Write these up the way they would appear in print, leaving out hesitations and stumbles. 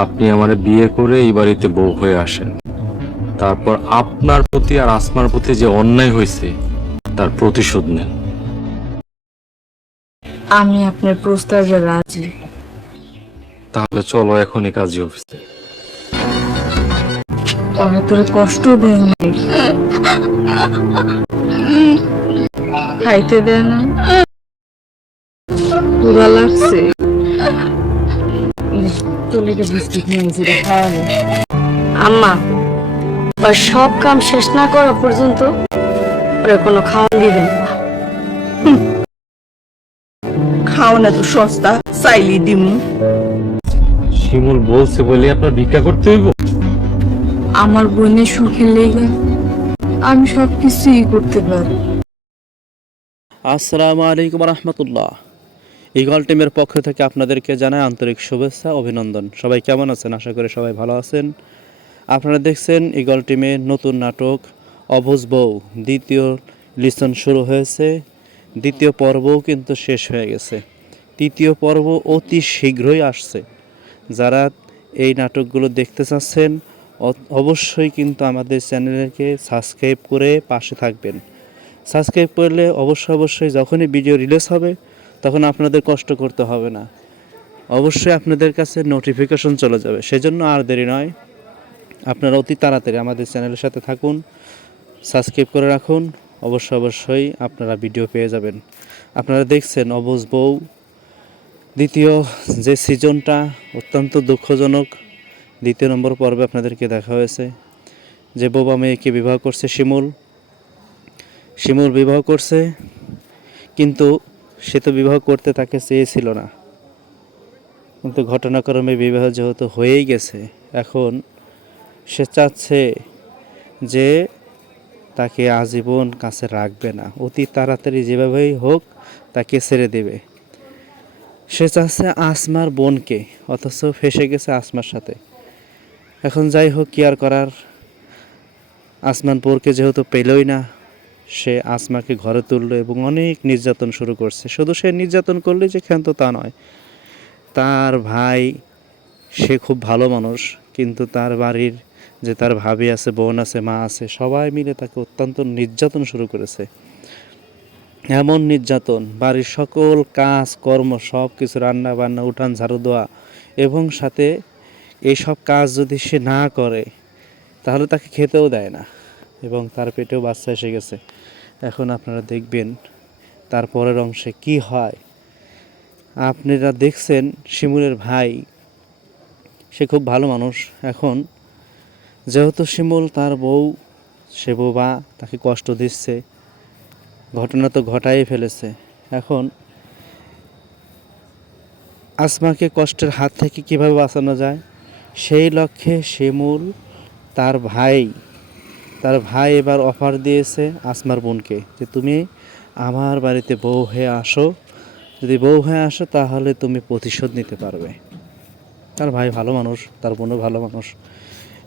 আপনি আমারে বিয়ে করে এই বাড়িতে বউ হয়ে আসেন, তারপর আপনার প্রতি আর আসমার প্রতি যে অন্যায় হয়েছে তার প্রতিশোধ নেন। আমি আপনার প্রস্তাবে রাজি। তাহলে চলো এখনই কাজী অফিসে। তবে তোরে কষ্ট দেন নাই, খাইতে দেয় না, ক্ষুধা লাগছে, চলে গিয়ে বিস্কুট নিয়ে এসে খাওয়াবো। আম্মা, ওর সব কাম শেষ না করা পর্যন্ত ওরে কোনো খাওয়ান দিবেন না। খাও না তো সস্তা, চাইলি দিমু। শিমুল বলছে বলে আপনার ভিক্ষা করতে হইব? আমার বোনের সুখের লেগে আমি সবকিছুই করতে পারি। আসসালামু আলাইকুম রহমতুল্লাহ। ইগল টিমের পক্ষ থেকে আপনাদেরকে জানাই আন্তরিক শুভেচ্ছা, অভিনন্দন। সবাই কেমন আছেন? আশা করি সবাই ভালো আছেন। আপনারা দেখছেন ইগল টিমের নতুন নাটক অবুঝ বউ দ্বিতীয় লিসন শুরু হয়েছে। দ্বিতীয় পর্বও কিন্তু শেষ হয়ে গেছে। তৃতীয় পর্ব অতি শীঘ্রই আসছে। যারা এই নাটকগুলো দেখতে চাচ্ছেন অবশ্যই কিন্তু আমাদের চ্যানেলকে সাবস্ক্রাইব করে পাশে থাকবেন। সাবস্ক্রাইব করলে অবশ্যই যখনই ভিডিও রিলিজ হবে তখন আপনাদের কষ্ট করতে হবে না, অবশ্যই আপনাদের কাছে নোটিফিকেশন চলে যাবে। সেজন্য আর দেরি নয়, আপনারা অতি তাড়াতাড়ি আমাদের চ্যানেলের সাথে থাকুন, সাবস্ক্রাইব করে রাখুন। অবশ্যই আপনারা ভিডিও পেয়ে যাবেন। আপনারা দেখছেন অবুঝ বউ দ্বিতীয় যে সিজনটা অত্যন্ত দুঃখজনক। দ্বিতীয় নম্বর পর্বে আপনাদেরকে দেখা হয়েছে যে বোবা মেয়েকে বিবাহ করছে শিমুল বিবাহ করছে, কিন্তু সে তো বিবাহ করতে তাকে চেয়েছিল না, কিন্তু ঘটনাক্রমে বিবাহ যেহেতু হয়েই গেছে, এখন সে চাচ্ছে যে তাকে আজীবন কাছে রাখবে না, অতি তাড়াতাড়ি যেভাবেই হোক তাকে ছেড়ে দেবে। সে চাচ্ছে আসমার বোনকে, অথচ ফেসে গেছে আসমার সাথে। এখন যাই হোক, কি আর করার, আসমান পোরকে যেহেতু পেলই না, সে আসমাকে ঘরে তুললো এবং অনেক নির্যাতন শুরু করছে। শুধু সে নির্যাতন করলে যে ক্ষান্ত তা নয়, তার ভাই, সে খুব ভালো মানুষ, কিন্তু তার বাড়ির যে তার ভাবি আছে, বোন আছে, মা আছে, সবাই মিলে তাকে অত্যন্ত নির্যাতন শুরু করেছে। এমন নির্যাতন, বাড়ির সকল কাজ কর্ম সব কিছু, রান্না বান্না, উঠান ঝাড়ু দেওয়া, এবং সাথে এইসব কাজ যদি সে না করে তাহলে তাকে খেতেও দেয় না, এবং তার পেটেও বাচ্চা এসে গেছে। এখন আপনারা দেখবেন তারপরের অংশে কি হয়। আপনারা দেখছেন শিমুলের ভাই, সে খুব ভালো মানুষ। এখন যেহেতু শিমুল তার বউ, সে বোবা, তাকে কষ্ট দিচ্ছে, ঘটনা তো ঘটাই ফেলেছে। এখন আসমাকে কষ্টের হাত থেকে কিভাবে বাঁচানো যায় সেই লক্ষ্যে শিমুল তার ভাই এবার অফার দিয়েছে আসমার বোনকে যে তুমি আমার বাড়িতে বউ হয়ে আসো, যদি বউ হয়ে আসো তাহলে তুমি প্রতিশোধ নিতে পারবে। তার ভাই ভালো মানুষ, তার বোনও ভালো মানুষ।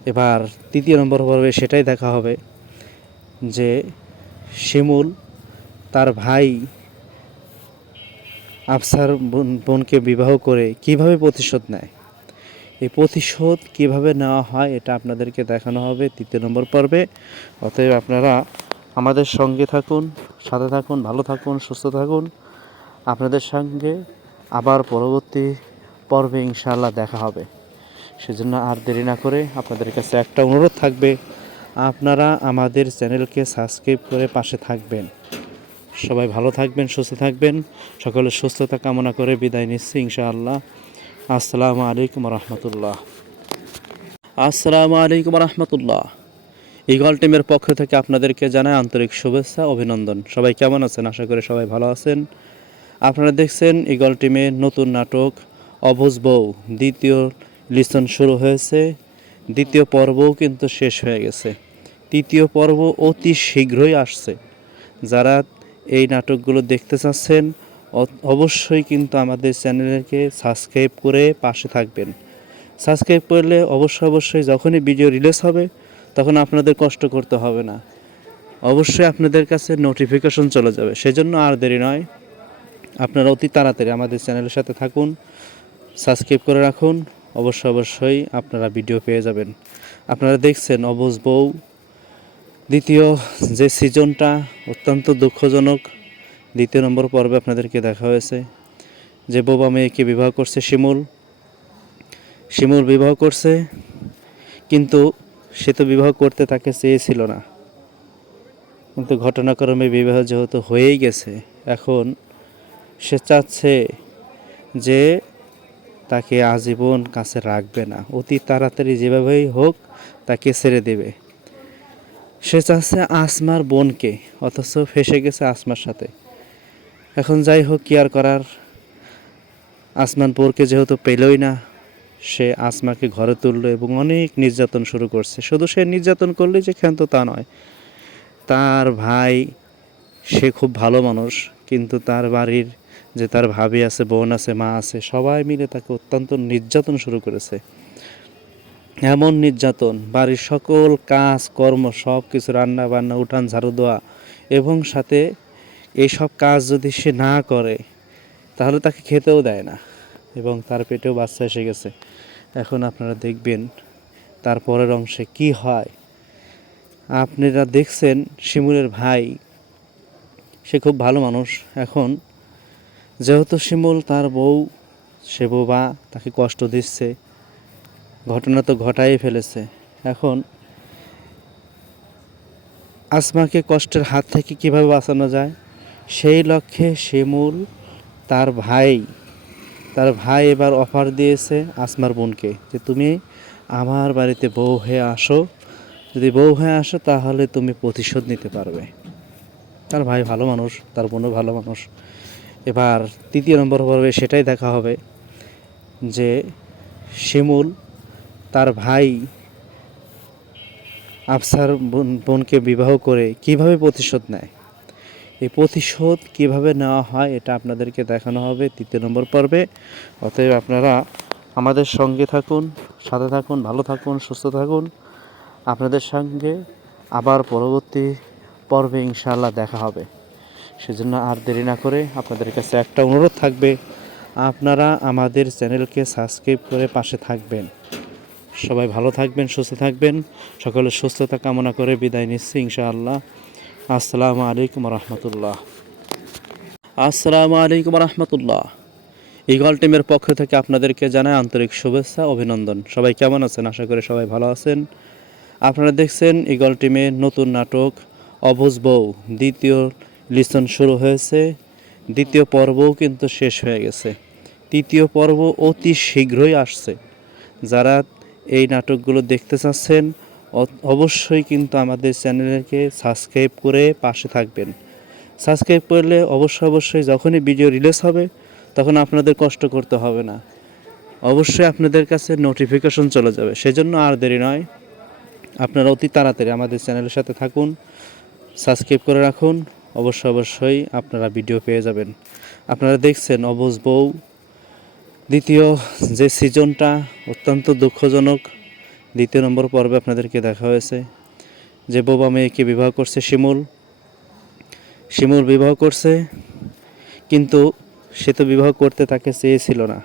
এবার তৃতীয় নম্বর পর্বে সেটাই দেখা হবে যে শিমুল তার ভাই আফসার বোনকে বিবাহ করে কিভাবে প্রতিশোধ নেয়। এই প্রতিশোধ কিভাবে নেওয়া হয় এটা আপনাদেরকে দেখানো হবে তৃতীয় নম্বর পর্বে। অতএব আপনারা আমাদের সঙ্গে থাকুন, সাথে থাকুন, ভালো থাকুন, সুস্থ থাকুন। আপনাদের সঙ্গে আবার পরবর্তী পর্বে ইনশাআল্লাহ দেখা হবে। সেজন্য আর দেরি না করে আপনাদের কাছে একটা অনুরোধ থাকবে, আপনারা আমাদের চ্যানেলকে সাবস্ক্রাইব করে পাশে থাকবেন। সবাই ভালো থাকবেন, সুস্থ থাকবেন। সকলের সুস্থতা কামনা করে বিদায় নিচ্ছি ইনশাআল্লাহ। আসসালামু আলাইকুম রহমতুল্লাহ। আসসালামু আলাইকুম রহমতুল্লাহ। ইগল টিমের পক্ষ থেকে আপনাদেরকে জানাই আন্তরিক শুভেচ্ছা, অভিনন্দন। সবাই কেমন আছেন? আশা করি সবাই ভালো আছেন। আপনারা দেখছেন ইগল টিমের নতুন নাটক অবুঝ বউ দ্বিতীয় লিসন শুরু হয়েছে। দ্বিতীয় পর্বও কিন্তু শেষ হয়ে গেছে। তৃতীয় পর্ব অতি শীঘ্রই আসছে। যারা এই নাটকগুলো দেখতে চাচ্ছেন অবশ্যই কিন্তু আমাদের চ্যানেলকে সাবস্ক্রাইব করে পাশে থাকবেন। সাবস্ক্রাইব করলে অবশ্যই যখনই ভিডিও রিলিজ হবে তখন আপনাদের কষ্ট করতে হবে না, অবশ্যই আপনাদের কাছে নোটিফিকেশন চলে যাবে। সেজন্য আর দেরি নয়, আপনারা অতি তাড়াতাড়ি আমাদের চ্যানেলের সাথে থাকুন, সাবস্ক্রাইব করে রাখুন। অবশ্যই আপনারা ভিডিও পেয়ে যাবেন। আপনারা দেখছেন অবুঝ বউ দ্বিতীয় যে সিজনটা অত্যন্ত দুঃখজনক। দ্বিতীয় নম্বর পর্বে আপনাদেরকে দেখা হয়েছে যে বোবা মেয়েকে বিবাহ করছে শিমুল বিবাহ করছে, কিন্তু সে তো বিবাহ করতে তাকে চেয়েছিল না, কিন্তু ঘটনাক্রমে বিবাহ যেহেতু হয়েই গেছে, এখন সে চাচ্ছে যে তাকে আজীবন কাছে রাখবে না, অতি তাড়াতাড়ি যেভাবেই হোক তাকে ছেড়ে দেবে। সে চাচ্ছে আসমার বোনকে, অথচ ফেসে গেছে আসমার সাথে। এখন যাই হোক, কি আর করার, আসমান বোরকে যেহেতু পেলই না, সে আসমাকে ঘরে তুললো এবং অনেক নির্যাতন শুরু করছে। শুধু সে নির্যাতন করলেই যে ক্ষান্ত তা নয়, তার ভাই, সে খুব ভালো মানুষ, কিন্তু তার বাড়ির যে তার ভাবি আছে, বোন আছে, মা আছে, সবাই মিলে তাকে অত্যন্ত নির্যাতন শুরু করেছে। এমন নির্যাতন, বাড়ির সকল কাজ কর্ম সব কিছু, রান্না বান্না, উঠান ঝাড়ু দেওয়া, এবং সাথে এইসব কাজ যদি সে না করে তাহলে তাকে খেতেও দেয় না, এবং তার পেটেও বাচ্চা এসে গেছে। এখন আপনারা দেখবেন তারপরের অংশে কি হয়। আপনারা দেখছেন শিমুলের ভাই, সে খুব ভালো মানুষ। এখন যেহেতু শিমুল তার বউ, সে বোবা, তাকে কষ্ট দিচ্ছে, ঘটনা তো ঘটাই ফেলেছে। এখন আসমাকে কষ্টের হাত থেকে কিভাবে বাঁচানো যায় সেই লক্ষ্যে শিমুল তার ভাই এবার অফার দিয়েছে আসমার বোনকে যে তুমি আমার বাড়িতে বউ হয়ে আসো, যদি বউ হয়ে আসো তাহলে তুমি প্রতিশোধ নিতে পারবে। তার ভাই ভালো মানুষ, তার বোনও ভালো মানুষ। এবার তৃতীয় নম্বর পর্বে সেটাই দেখা হবে যে শিমুল তার ভাই আফসার বোনকে বিবাহ করে কিভাবে প্রতিশোধ নেয়, এই প্রতিশোধ কিভাবে নেওয়া হয় এটা আপনাদেরকে দেখানো হবে তৃতীয় নম্বর পর্বে। অতএব আপনারা আমাদের সঙ্গে থাকুন, সাথে থাকুন, ভালো থাকুন, সুস্থ থাকুন। আপনাদের সঙ্গে আবার পরবর্তী পর্বে ইনশাআল্লাহ দেখা হবে। সেজন্য আর দেরি না করে আপনাদের কাছে একটা অনুরোধ থাকবে, আপনারা আমাদের চ্যানেলকে সাবস্ক্রাইব করে পাশে থাকবেন। সবাই ভালো থাকবেন, সুস্থ থাকবেন। সকলের সুস্থতা কামনা করে বিদায় নিচ্ছি ইনশাআল্লাহ। আসসালামু আলাইকুম রহমতুল্লাহ। আসসালামু আলাইকুম রহমতুল্লাহ। ইগল টিমের পক্ষ থেকে আপনাদেরকে জানাই আন্তরিক শুভেচ্ছা, অভিনন্দন। সবাই কেমন আছেন? আশা করি সবাই ভালো আছেন। আপনারা দেখছেন ইগল টিমের নতুন নাটক অবুঝ বউ দ্বিতীয় লিসন শুরু হয়েছে। দ্বিতীয় পর্বও কিন্তু শেষ হয়ে গেছে। তৃতীয় পর্ব অতি শীঘ্রই আসছে। যারা এই নাটকগুলো দেখতে চাচ্ছেন অবশ্যই কিন্তু আমাদের চ্যানেলকে সাবস্ক্রাইব করে পাশে থাকবেন। সাবস্ক্রাইব করলে অবশ্যই যখনই ভিডিও রিলিজ হবে তখন আপনাদের কষ্ট করতে হবে না, অবশ্যই আপনাদের কাছে নোটিফিকেশন চলে যাবে। সেজন্য আর দেরি নয়, আপনারা অতি তাড়াতাড়ি আমাদের চ্যানেলের সাথে থাকুন, সাবস্ক্রাইব করে রাখুন। অবশ্যই আপনারা ভিডিও পেয়ে যাবেন। আপনারা দেখছেন অবুঝ বউ দ্বিতীয় যে সিজনটা অত্যন্ত দুঃখজনক। দ্বিতীয় নম্বর পর্বে আপনাদেরকে দেখা হয়েছে যে বোবা মেয়েকে বিবাহ করছে শিমুল বিবাহ করছে, কিন্তু সে তো বিবাহ করতে তাকে চেয়েছিল না,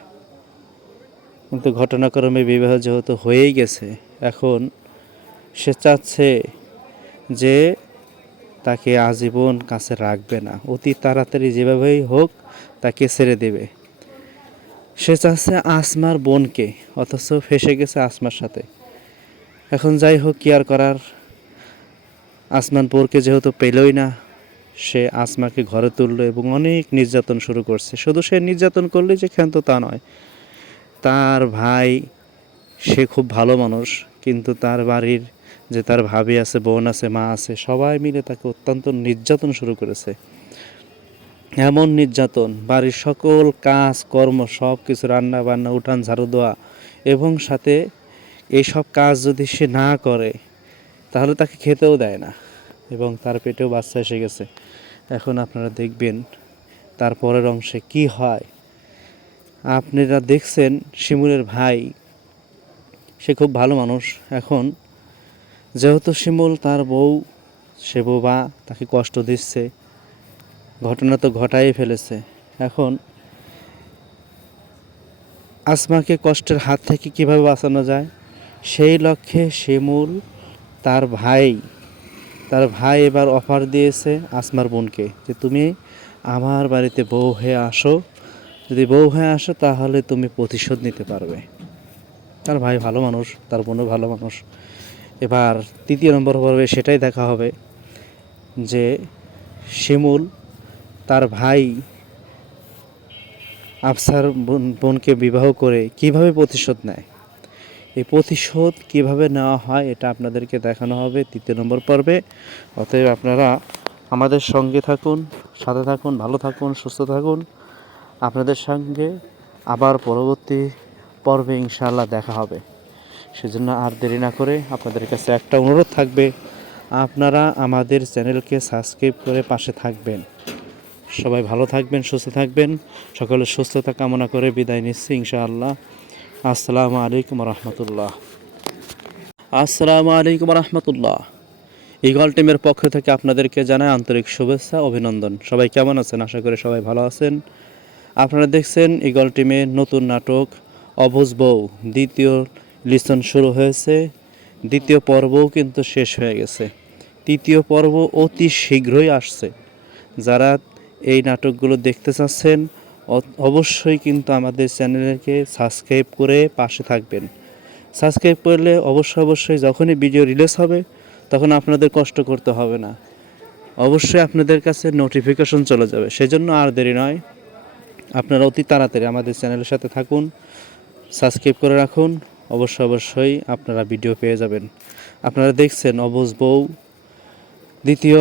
কিন্তু ঘটনাক্রমে বিবাহ যেহেতু হয়েই গেছে, এখন সে চাচ্ছে যে তাকে আজীবন কাছে রাখবে না, অতি তাড়াতাড়ি যেভাবেই হোক তাকে ছেড়ে দেবে। সে চাচ্ছে আসমার বোনকে, অথচ ফেসে গেছে আসমার সাথে। এখন যাই হোক, কি আর করার, আসমান বোরকে যেহেতু পেলই না, সে আসমাকে ঘরে তুললো এবং অনেক নির্যাতন শুরু করছে। শুধু সে নির্যাতন করলেই যে ক্ষান্ত তা নয়, তার ভাই, সে খুব ভালো মানুষ, কিন্তু তার বাড়ির যে তার ভাবি আছে, বোন আছে, মা আছে, সবাই মিলে তাকে অত্যন্ত নির্যাতন শুরু করেছে। এমন নির্যাতন, বাড়ির সকল কাজ কর্ম সব কিছু, রান্না বান্না, উঠান ঝাড়ু দেওয়া, এবং সাথে এইসব কাজ যদি সে না করে তাহলে তাকে খেতেও দেয় না, এবং তার পেটেও বাচ্চা এসে গেছে। এখন আপনারা দেখবেন তারপরের অংশে কি হয়। আপনারা দেখছেন শিমুলের ভাই, সে খুব ভালো মানুষ। এখন যেহেতু শিমুল তার বউ, সে বোবা, তাকে কষ্ট দিচ্ছে, ঘটনা তো ঘটাই ফেলেছে। এখন আসমাকে কষ্টের হাত থেকে কিভাবে বাঁচানো যায় সেই লক্ষ্যে শিমুল তার ভাই এবার অফার দিয়েছে আসমার বোনকে যে তুমি আমার বাড়িতে বউ হয়ে আসো, যদি বউ হয়ে আসো তাহলে তুমি প্রতিশোধ নিতে পারবে। তার ভাই ভালো মানুষ, তার বোনও ভালো মানুষ। এবার তৃতীয় নম্বর পর্বে সেটাই দেখা হবে যে শিমুল তার ভাই আফসার বোনকে বিবাহ করে কিভাবে প্রতিশোধ নেয়, এই প্রতিশোধ কিভাবে নেওয়া হয় এটা আপনাদেরকে দেখানো হবে তৃতীয় নম্বর পর্বে। অতএব আপনারা আমাদের সঙ্গে থাকুন, সাথে থাকুন, ভালো থাকুন, সুস্থ থাকুন। আপনাদের সঙ্গে আবার পরবর্তী পর্বে ইনশাআল্লাহ দেখা হবে। সেজন্য আর দেরি না করে আপনাদের কাছে একটা অনুরোধ থাকবে, আপনারা আমাদের চ্যানেলকে সাবস্ক্রাইব করে পাশে থাকবেন। সবাই ভালো থাকবেন, সুস্থ থাকবেন। সকলের সুস্থতা কামনা করে বিদায় নিচ্ছি ইনশাআল্লাহ। আসসালামু আলাইকুম রহমতুল্লাহ। আসসালামু আলাইকুম রহমতুল্লাহ। ইগল টিমের পক্ষ থেকে আপনাদেরকে জানাই আন্তরিক শুভেচ্ছা, অভিনন্দন। সবাই কেমন আছেন? আশা করি সবাই ভালো আছেন। আপনারা দেখছেন ইগল টিমের নতুন নাটক অবুঝ বউ দ্বিতীয় লিসন শুরু হয়েছে। দ্বিতীয় পর্বও কিন্তু শেষ হয়ে গেছে। তৃতীয় পর্ব অতি শীঘ্রই আসছে। যারা এই নাটকগুলো দেখতে চাচ্ছেন অবশ্যই কিন্তু আমাদের চ্যানেলকে সাবস্ক্রাইব করে পাশে থাকবেন। সাবস্ক্রাইব করলে অবশ্যই যখনই ভিডিও রিলিজ হবে তখন আপনাদের কষ্ট করতে হবে না, অবশ্যই আপনাদের কাছে নোটিফিকেশন চলে যাবে। সেজন্য আর দেরি নয়, আপনারা অতি তাড়াতাড়ি আমাদের চ্যানেলের সাথে থাকুন, সাবস্ক্রাইব করে রাখুন। অবশ্যই আপনারা ভিডিও পেয়ে যাবেন। আপনারা দেখছেন অবুঝ বউ দ্বিতীয়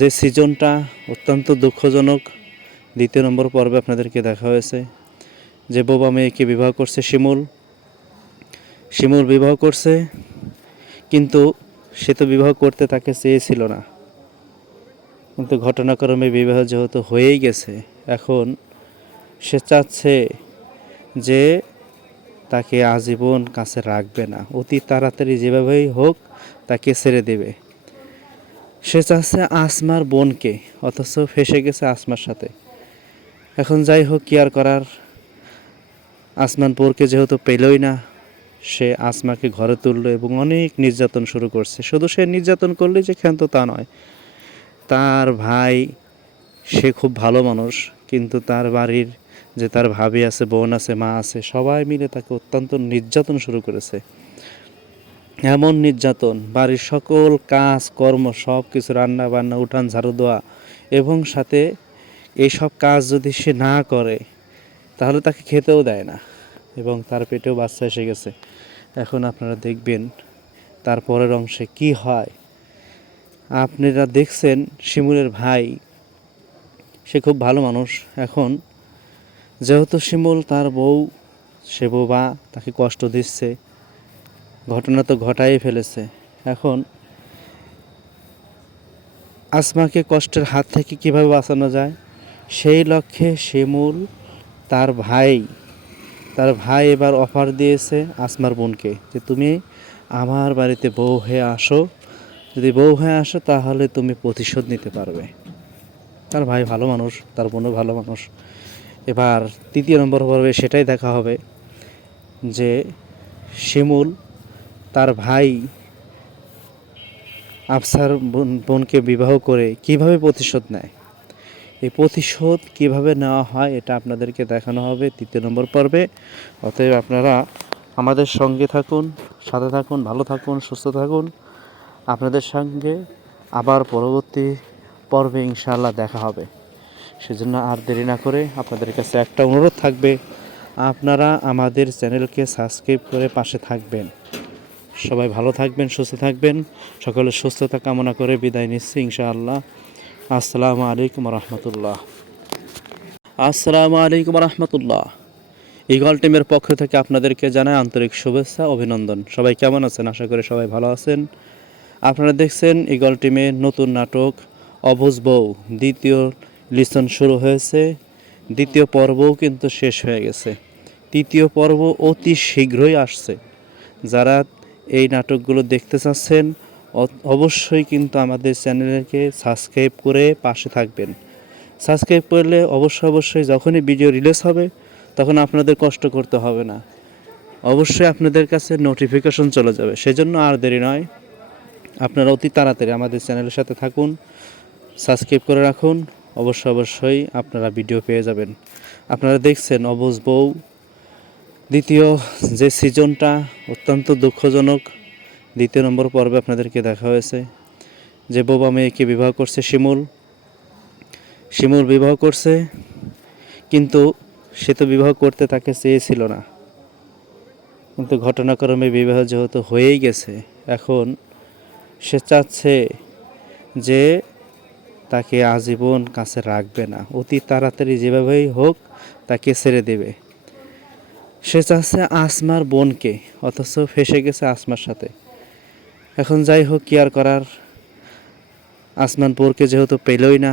যে সিজনটা অত্যন্ত দুঃখজনক। দ্বিতীয় নম্বর পর্বে আপনাদেরকে দেখা হয়েছে যে বোবা মেয়েকে বিবাহ করছে শিমুল বিবাহ করছে, কিন্তু সে তো বিবাহ করতে তাকে চেয়েছিল না, কিন্তু ঘটনাক্রমে বিবাহ যেহেতু হয়েই গেছে এখন সে চাচ্ছে যে তাকে আজীবন কাছে রাখবে না, অতি তাড়াতাড়ি যেভাবেই হোক তাকে ছেড়ে দেবে। সে চাচ্ছে আসমার বোনকে, অথচ ফেসে গেছে আসমার সাথে। এখন যাই হোক, কি আর করার, আসমান বোরকে যেহেতু পেলই না, সে আসমাকে ঘরে তুললো এবং অনেক নির্যাতন শুরু করছে। শুধু সে নির্যাতন করলে যে ক্ষান্ত তা নয়, তার ভাই সে খুব ভালো মানুষ, কিন্তু তার বাড়ির যে তার ভাবি আছে, বোন আছে, মা আছে, সবাই মিলে তাকে অত্যন্ত নির্যাতন শুরু করেছে। এমন নির্যাতন, বাড়ির সকল কাজ কর্ম সব কিছু, রান্না বান্না, উঠান ঝাড়ু দেওয়া, এবং সাথে এইসব কাজ যদি সে না করে তাহলে তাকে খেতেও দেয় না, এবং তার পেটেও বাচ্চা এসে গেছে। এখন আপনারা দেখবেন তারপরের অংশে কি হয়। আপনারা দেখছেন শিমুলের ভাই সে খুব ভালো মানুষ। এখন যেহেতু শিমুল তার বউ, সে বোবা, তাকে কষ্ট দিচ্ছে, ঘটনা তো ঘটাই ফেলেছে। এখন আসমাকে কষ্টের হাত থেকে কিভাবে বাঁচানো যায় সেই লক্ষ্যে শিমুল তার ভাই এবার অফার দিয়েছে আসমার বোনকে যে তুমি আমার বাড়িতে বউ হয়ে আসো, যদি বউ হয়ে আসো তাহলে তুমি প্রতিশোধ নিতে পারবে। তার ভাই ভালো মানুষ, তার বোনও ভালো মানুষ। এবার তৃতীয় নম্বর পর্বে সেটাই দেখা হবে যে শিমুল তার ভাই আফসার বোনকে বিবাহ করে কিভাবে প্রতিশোধ নেয়, এই প্রতিশোধ কিভাবে নেওয়া হয় এটা আপনাদেরকে দেখানো হবে তৃতীয় নম্বর পর্বে। অতএব আপনারা আমাদের সঙ্গে থাকুন, সাথে থাকুন, ভালো থাকুন, সুস্থ থাকুন। আপনাদের সঙ্গে আবার পরবর্তী পর্বে ইনশাআল্লাহ দেখা হবে। সেজন্য আর দেরি না করে আপনাদের কাছে একটা অনুরোধ থাকবে, আপনারা আমাদের চ্যানেলকে সাবস্ক্রাইব করে পাশে থাকবেন। সবাই ভালো থাকবেন, সুস্থ থাকবেন। সকলের সুস্থতা কামনা করে বিদায় নিচ্ছি ইনশাআল্লাহ। আসসালামু আলাইকুম রহমতুল্লাহ। আসসালামু আলাইকুম রহমতুল্লাহ। ইগল টিমের পক্ষ থেকে আপনাদেরকে জানাই আন্তরিক শুভেচ্ছা, অভিনন্দন। সবাই কেমন আছেন? আশা করি সবাই ভালো আছেন। আপনারা দেখছেন ইগল টিমের নতুন নাটক অবুঝ বউ দ্বিতীয় লিসন শুরু হয়েছে। দ্বিতীয় পর্বও কিন্তু শেষ হয়ে গেছে। তৃতীয় পর্ব অতি শীঘ্রই আসছে। যারা এই নাটকগুলো দেখতে চাচ্ছেন অবশ্যই কিন্তু আমাদের চ্যানেলকে সাবস্ক্রাইব করে পাশে থাকবেন। সাবস্ক্রাইব করলে অবশ্যই যখনই ভিডিও রিলিজ হবে তখন আপনাদের কষ্ট করতে হবে না। অবশ্যই আপনাদের কাছে নোটিফিকেশন চলে যাবে। সেজন্য আর দেরি নয়, আপনারা অতি তাড়াতাড়ি আমাদের চ্যানেলের সাথে থাকুন, সাবস্ক্রাইব করে রাখুন। অবশ্যই আপনারা ভিডিও পেয়ে যাবেন। আপনারা দেখছেন অবুঝ বউ দ্বিতীয় যে সিজনটা অত্যন্ত দুঃখজনক। দ্বিতীয় নম্বর পর্বে আপনাদেরকে দেখা হয়েছে যে বোবা মেয়েকে বিবাহ করছে শিমুল বিবাহ করছে, কিন্তু সে তো বিবাহ করতে তাকে চেয়েছিল না, কিন্তু ঘটনাক্রমে বিবাহ যেহেতু হয়েই গেছে, এখন সে চাচ্ছে যে তাকে আজীবন কাছে রাখবে না, অতি তাড়াতাড়ি যেভাবেই হোক তাকে ছেড়ে দেবে। সে চাচ্ছে আসমার বোনকে, অথচ ফেসে গেছে আসমার সাথে। এখন যাই হোক, কি আর করার, আসমান বোরকে যেহেতু পেলই না,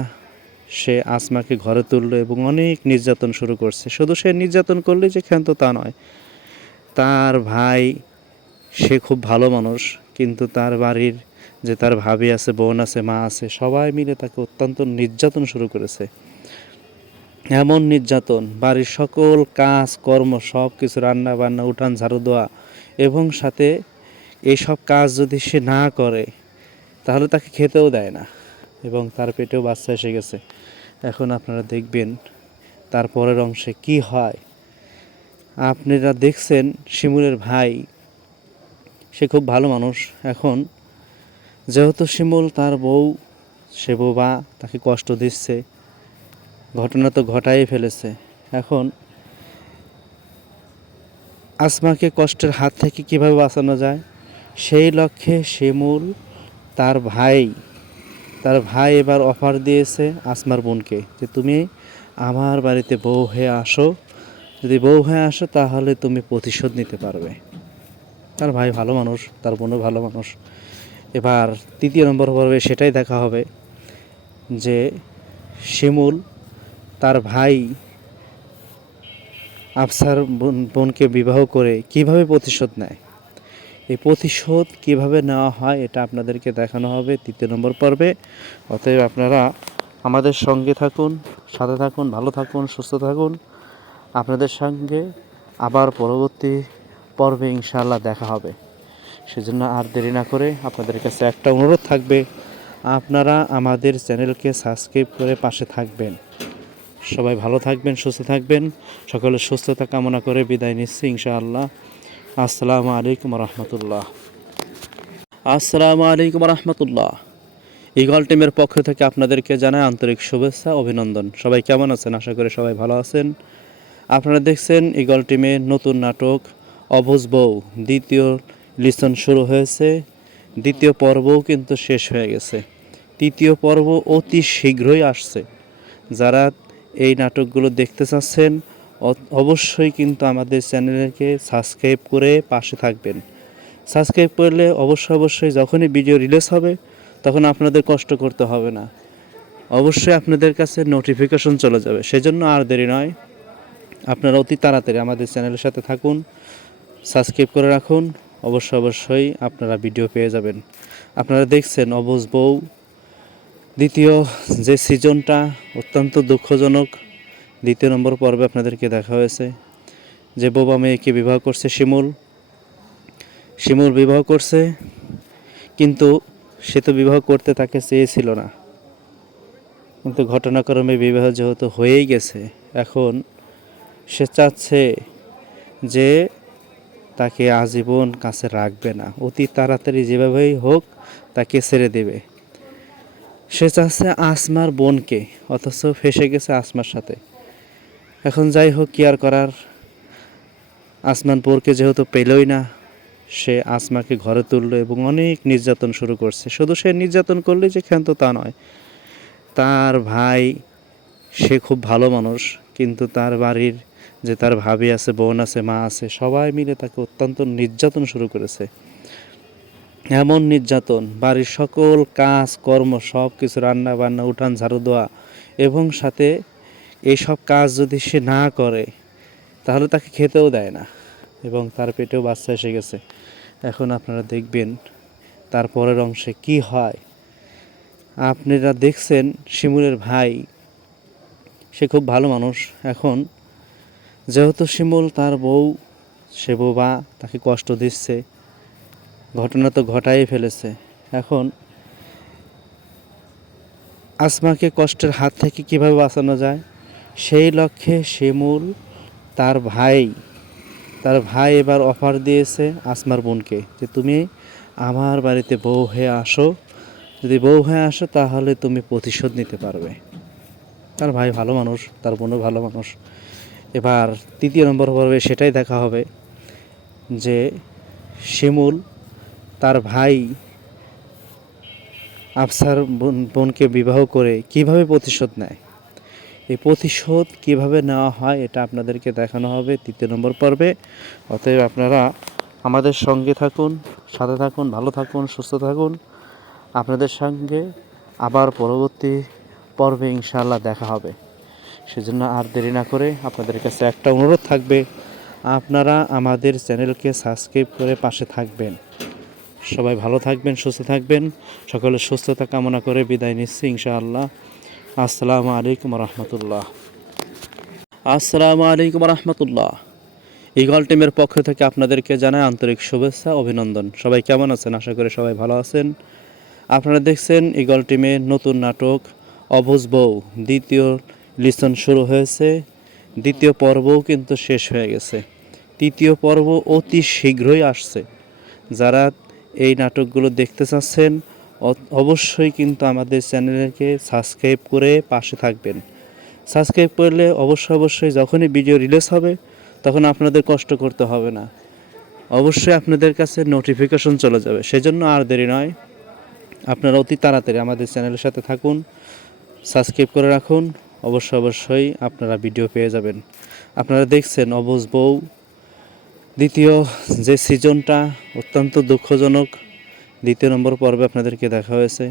সে আসমাকে ঘরে তুললো এবং অনেক নির্যাতন শুরু করছে। শুধু সে নির্যাতন করলে যে ক্ষান্ত তা নয়, তার ভাই, সে খুব ভালো মানুষ, কিন্তু তার বাড়ির যে তার ভাবি আছে, বোন আছে, মা আছে, সবাই মিলে তাকে অত্যন্ত নির্যাতন শুরু করেছে। এমন নির্যাতন, বাড়ির সকল কাজ কর্ম সব কিছু, রান্না বান্না, উঠান ঝাড়ু দেওয়া, এবং সাথে এইসব কাজ যদি সে না করে তাহলে তাকে খেতেও দেয় না, এবং তার পেটেও বাচ্চা এসে গেছে। এখন আপনারা দেখবেন তারপরের অংশে কি হয়। আপনারা দেখছেন শিমুলের ভাই, সে খুব ভালো মানুষ। এখন যেহেতু শিমুল তার বউ, সে বোবা, তাকে কষ্ট দিচ্ছে, ঘটনা তো ঘটাই ফেলেছে। এখন আসমাকে কষ্টের হাত থেকে কিভাবে বাঁচানো যায়, সেই লক্ষ্যে শিমুল তার ভাই এবার অফার দিয়েছে আসমার বোনকে যে তুমি আমার বাড়িতে বউ হয়ে আসো, যদি বউ হয়ে আসো তাহলে তুমি প্রতিশোধ নিতে পারবে। তার ভাই ভালো মানুষ, তার বোনও ভালো মানুষ। এবার তৃতীয় নম্বর পর্বে সেটাই দেখা হবে যে শিমুল তার ভাই আফসার বোনকে বিবাহ করে কিভাবে প্রতিশোধ নেয়। এই প্রতিশোধ কিভাবে নেওয়া হয় এটা আপনাদেরকে দেখানো হবে তৃতীয় নম্বর পর্বে। অতএব আপনারা আমাদের সঙ্গে থাকুন, সাথে থাকুন, ভালো থাকুন, সুস্থ থাকুন। আপনাদের সঙ্গে আবার পরবর্তী পর্বে ইনশাআল্লাহ দেখা হবে। সেজন্য আর দেরি না করে আপনাদের কাছে একটা অনুরোধ থাকবে, আপনারা আমাদের চ্যানেলকে সাবস্ক্রাইব করে পাশে থাকবেন। সবাই ভালো থাকবেন, সুস্থ থাকবেন। সকলের সুস্থতা কামনা করে বিদায় নিচ্ছি ইনশাআল্লাহ। আসসালামু আলাইকুম রহমতুল্লাহ। আসসালামু আলাইকুম রহমতুল্লাহ। ইগল টিমের পক্ষ থেকে আপনাদেরকে জানাই আন্তরিক শুভেচ্ছা, অভিনন্দন। সবাই কেমন আছেন? আশা করি সবাই ভালো আছেন। আপনারা দেখছেন ইগল টিমের নতুন নাটক অবুঝ বউ দ্বিতীয় লিসন শুরু হয়েছে। দ্বিতীয় পর্বও কিন্তু শেষ হয়ে গেছে। তৃতীয় পর্ব অতি শীঘ্রই আসছে। যারা এই নাটকগুলো দেখতে চাচ্ছেন অবশ্যই কিন্তু আমাদের চ্যানেলকে সাবস্ক্রাইব করে পাশে থাকবেন। সাবস্ক্রাইব করলে অবশ্যই যখনই ভিডিও রিলিজ হবে তখন আপনাদের কষ্ট করতে হবে না। অবশ্যই আপনাদের কাছে নোটিফিকেশন চলে যাবে। সেজন্য আর দেরি নয়, আপনারা অতি তাড়াতাড়ি আমাদের চ্যানেলের সাথে থাকুন, সাবস্ক্রাইব করে রাখুন। অবশ্যই আপনারা ভিডিও পেয়ে যাবেন। আপনারা দেখছেন অবুঝ বউ দ্বিতীয় যে সিজনটা অত্যন্ত দুঃখজনক। দ্বিতীয় নম্বর পর্বে আপনাদেরকে দেখা হয়েছে যে বোবা মেয়েকে বিবাহ করছে শিমুল বিবাহ করছে, কিন্তু সে তো বিবাহ করতে তাকে চেয়েছিল না, কিন্তু ঘটনাক্রমে বিবাহ যেহেতু হয়েই গেছে, এখন সে চাচ্ছে যে তাকে আজীবন কাছে রাখবে না, অতি তাড়াতাড়ি যেভাবেই হোক তাকে ছেড়ে দেবে। সে চাচ্ছে আসমার বোনকে, অথচ ফেসে গেছে আসমার সাথে। এখন যাই হোক, কি আর করার, আসমান বোরকে যেহেতু পেলই না, সে আসমাকে ঘরে তুললো এবং অনেক নির্যাতন শুরু করছে। শুধু সে নির্যাতন করলে যে ক্ষান্ত তা নয়, তার ভাই, সে খুব ভালো মানুষ, কিন্তু তার বাড়ির যে তার ভাবি আছে, বোন আছে, মা আছে, সবাই মিলে তাকে অত্যন্ত নির্যাতন শুরু করেছে। এমন নির্যাতন, বাড়ির সকল কাজ কর্ম সব কিছু, রান্না বান্না, উঠান ঝাড়ু দেওয়া, এবং সাথে এইসব কাজ যদি সে না করে তাহলে তাকে খেতেও দেয় না, এবং তার পেটেও বাচ্চা এসে গেছে। এখন আপনারা দেখবেন তারপরের অংশে কি হয়। আপনারা দেখছেন শিমুলের ভাই, সে খুব ভালো মানুষ। এখন যেহেতু শিমুল তার বউ, সে বোবা, তাকে কষ্ট দিচ্ছে, ঘটনা তো ঘটাই ফেলেছে। এখন আসমাকে কষ্টের হাত থেকে কিভাবে বাঁচানো যায় সেই লক্ষ্যে শিমুল তার ভাই এবার অফার দিয়েছে আসমার বোনকে যে তুমি আমার বাড়িতে বউ হয়ে আসো, যদি বউ হয়ে আসো তাহলে তুমি প্রতিশোধ নিতে পারবে। তার ভাই ভালো মানুষ, তার বোনও ভালো মানুষ। এবার তৃতীয় নম্বর পর্বে সেটাই দেখা হবে যে শিমুল তার ভাই আফসার বোনকে বিবাহ করে কিভাবে প্রতিশোধ নেয়, এই প্রতিশোধ কিভাবে নেওয়া হয় এটা আপনাদেরকে দেখানো হবে তৃতীয় নম্বর পর্বে। অতএব আপনারা আমাদের সঙ্গে থাকুন, সাথে থাকুন, ভালো থাকুন, সুস্থ থাকুন। আপনাদের সঙ্গে আবার পরবর্তী পর্বে ইনশাআল্লাহ দেখা হবে। সেজন্য আর দেরি না করে আপনাদের কাছে একটা অনুরোধ থাকবে, আপনারা আমাদের চ্যানেলকে সাবস্ক্রাইব করে পাশে থাকবেন। সবাই ভালো থাকবেন, সুস্থ থাকবেন। সকলের সুস্থতা কামনা করে বিদায় নিচ্ছি ইনশাআল্লাহ। আসসালামু আলাইকুম রহমতুল্লাহ। আসসালামু আলাইকুম রহমতুল্লাহ। ইগল টিমের পক্ষ থেকে আপনাদেরকে জানাই আন্তরিক শুভেচ্ছা, অভিনন্দন। সবাই কেমন আছেন? আশা করি সবাই ভালো আছেন। আপনারা দেখছেন ইগল টিমের নতুন নাটক অবুঝ বউ দ্বিতীয় লিসন শুরু হয়েছে। দ্বিতীয় পর্বও কিন্তু শেষ হয়ে গেছে। তৃতীয় পর্ব অতি শীঘ্রই আসছে। যারা এই নাটকগুলো দেখতে চাচ্ছেন অবশ্যই কিন্তু আমাদের চ্যানেলকে সাবস্ক্রাইব করে পাশে থাকবেন। সাবস্ক্রাইব করলে অবশ্যই যখনই ভিডিও রিলিজ হবে তখন আপনাদের কষ্ট করতে হবে না, অবশ্যই আপনাদের কাছে নোটিফিকেশন চলে যাবে। সেজন্য আর দেরি নয়, আপনারা অতি তাড়াতাড়ি আমাদের চ্যানেলের সাথে থাকুন, সাবস্ক্রাইব করে রাখুন। অবশ্যই আপনারা ভিডিও পেয়ে যাবেন। আপনারা দেখছেন অবুঝ বউ দ্বিতীয় যে সিজনটা অত্যন্ত দুঃখজনক। দ্বিতীয় নম্বর পর্বে আপনাদেরকে দেখা হয়েছে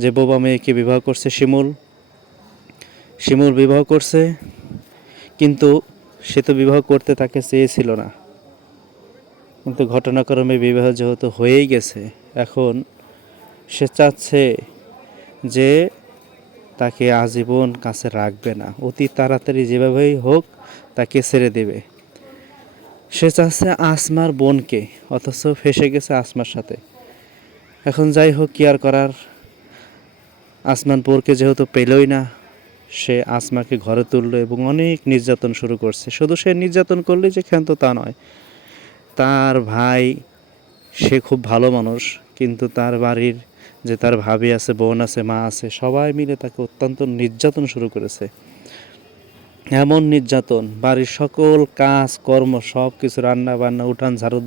যে বোবা মেয়েকে বিবাহ করছে শিমুল বিবাহ করছে, কিন্তু সে তো বিবাহ করতে তাকে চেয়েছিল না, কিন্তু ঘটনাক্রমে বিবাহ যেহেতু হয়েই গেছে, এখন সে চাচ্ছে যে তাকে আজীবন কাছে রাখবে না, অতি তাড়াতাড়ি যেভাবেই হোক তাকে ছেড়ে দেবে। সে চাচ্ছে আসমার বোনকে, অথচ ফেসে গেছে আসমার সাথে। এখন যাই হোক, কি আর করার, আসমান বোরকে যেহেতু পেলই না, সে আসমাকে ঘরে তুললো এবং অনেক নির্যাতন শুরু করছে। শুধু সে নির্যাতন করলে যে ক্ষান্ত তা নয়, তার ভাই সে খুব ভালো মানুষ, কিন্তু তার বাড়ির যে তার ভাবি আছে, বোন আছে, মা আছে, সবাই মিলে তাকে অত্যন্ত নির্যাতন শুরু করেছে। এমন নির্যাতন, বাড়ির সকল কাজ কর্ম সব কিছু, রান্না বান্না, উঠান ঝাড়ু